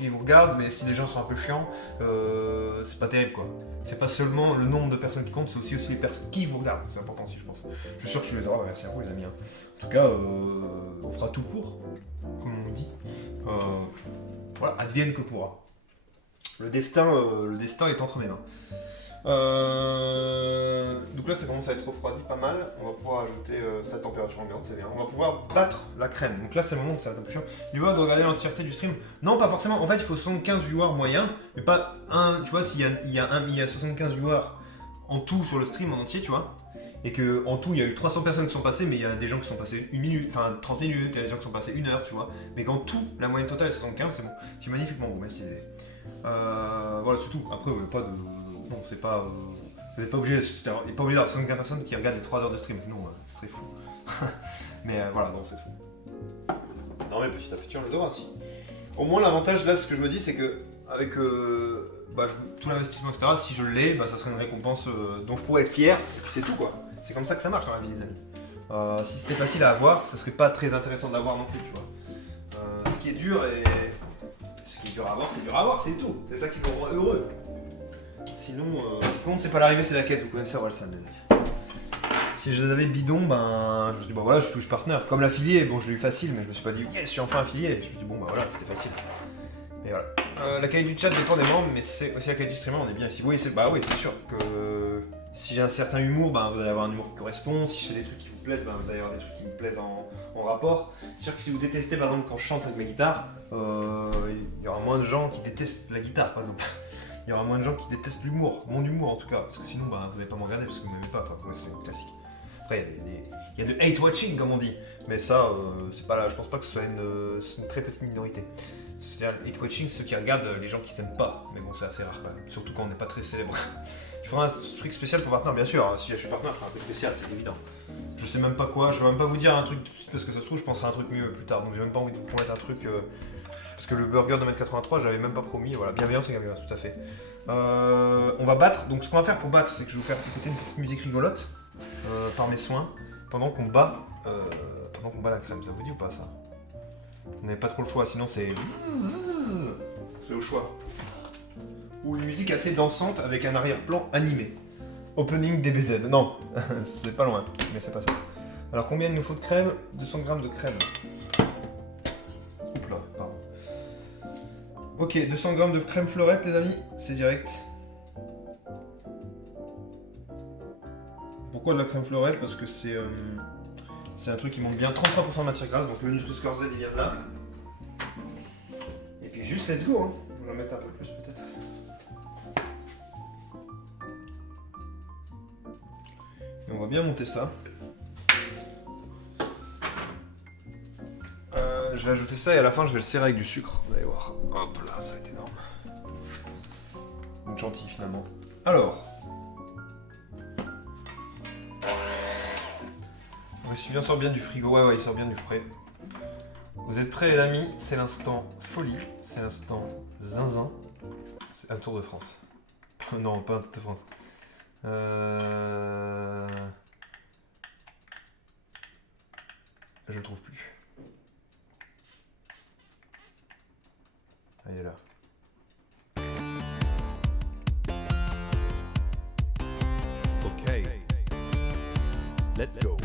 qui vous regardent, mais si les gens sont un peu chiants, c'est pas terrible quoi. C'est pas seulement le nombre de personnes qui comptent, c'est aussi les personnes qui vous regardent, c'est important aussi je pense. Je suis sûr que tu les auras, merci à vous les amis. Hein. En tout cas, on fera tout pour, comme on dit. Voilà, advienne que pourra. Le destin est entre mes mains. Donc là ça commence à être refroidi pas mal. On va pouvoir ajouter sa température ambiante, c'est bien. On va pouvoir battre la crème. Donc là c'est le moment où ça va être un peu chiant. Viewer de regarder l'entièreté du stream. Non pas forcément, en fait il faut 75 viewers moyens, mais pas un, tu vois, s'il y a 75 viewers en tout sur le stream en entier, tu vois. Et que en tout il y a eu 300 personnes qui sont passées, mais il y a des gens qui sont passés 1 minute, enfin 30 minutes, il y a des gens qui sont passés 1 heure, tu vois. Mais qu'en tout, la moyenne totale est 75, c'est bon. C'est magnifiquement bon, merci. Voilà, c'est tout. Après, pas de. Non, c'est pas. Vous n'êtes pas obligé, il n'est pas obligé d'avoir 75 personnes qui regardent les 3 heures de stream, sinon ce serait fou. Mais voilà, non, c'est fou. Non, mais petit à petit, on les aura aussi. Au moins, l'avantage là, ce que je me dis, c'est que, avec tout l'investissement, etc., si je l'ai, ça serait une récompense dont je pourrais être fier, et puis c'est tout quoi. C'est comme ça que ça marche dans la vie, les amis. Si c'était facile à avoir, ce serait pas très intéressant de l'avoir non plus, tu vois. Ce qui est dur à avoir, c'est dur à avoir, c'est tout. C'est ça qui nous rend heureux. Sinon, quand on ne sait pas l'arrivée, c'est la quête. Vous connaissez Orelsan, les amis. Si je les avais bidons, je me suis dit, voilà, je touche partenaire. Comme l'affilié, bon, je l'ai eu facile, mais je me suis pas dit, yes, je suis enfin affilié. Je me suis dit, voilà, c'était facile. Mais voilà. La qualité du chat dépend des membres, mais c'est aussi la qualité du streamer, on est bien ici. Oui, c'est sûr que si j'ai un certain humour, vous allez avoir un humour qui correspond. Si je fais des trucs qui vous plaisent, vous allez avoir des trucs qui me plaisent en rapport. C'est sûr que si vous détestez, par exemple, quand je chante avec ma guitare, il y aura moins de gens qui détestent la guitare, par exemple. Il y aura moins de gens qui détestent l'humour, mon humour en tout cas, parce que sinon vous n'allez pas me regarder parce que vous m'aimez pas, c'est classique. Après il y a de hate watching comme on dit, mais ça c'est pas là, je pense pas que ce soit une très petite minorité. C'est-à-dire le hate watching, ceux qui regardent les gens qui s'aiment pas, mais bon c'est assez rare quand même, surtout quand on n'est pas très célèbre. Tu feras un truc spécial pour partenaire, bien sûr, hein, si je suis partenaire je ferai un truc spécial, c'est évident. Je sais même pas quoi, je vais même pas vous dire un truc tout de suite parce que ça se trouve je pense à un truc mieux plus tard, donc j'ai même pas envie de vous promettre un truc. Parce que le burger de 1m83, j'avais même pas promis. Voilà, bienveillance et bienveillance, tout à fait. On va battre. Donc, ce qu'on va faire pour battre, c'est que je vais vous faire écouter une petite musique rigolote par mes soins pendant qu'on bat la crème. Ça vous dit ou pas ça? Vous n'avez pas trop le choix, sinon c'est au choix. Ou une musique assez dansante avec un arrière-plan animé. Opening DBZ. Non, c'est pas loin, mais c'est pas ça. Alors, combien il nous faut de crème? 200 grammes de crème. Oups là, pardon. Ok, 200 grammes de crème fleurette, les amis, c'est direct. Pourquoi de la crème fleurette? Parce que c'est un truc qui monte bien, 33% de matière grasse, donc le Nutri-Score Z il vient de là. Et puis juste let's go, hein. On va en mettre un peu plus peut-être. Et on va bien monter ça. Je vais ajouter ça et à la fin je vais le serrer avec du sucre. Vous allez voir. Hop là, ça va être énorme. Donc gentil finalement. Alors. Il sort bien du frigo. Ouais, il sort bien du frais. Vous êtes prêts les amis? C'est l'instant folie. C'est l'instant zinzin. C'est un Tour de France. Non, pas un Tour de France. Je le trouve plus. Il est là. Okay, let's go.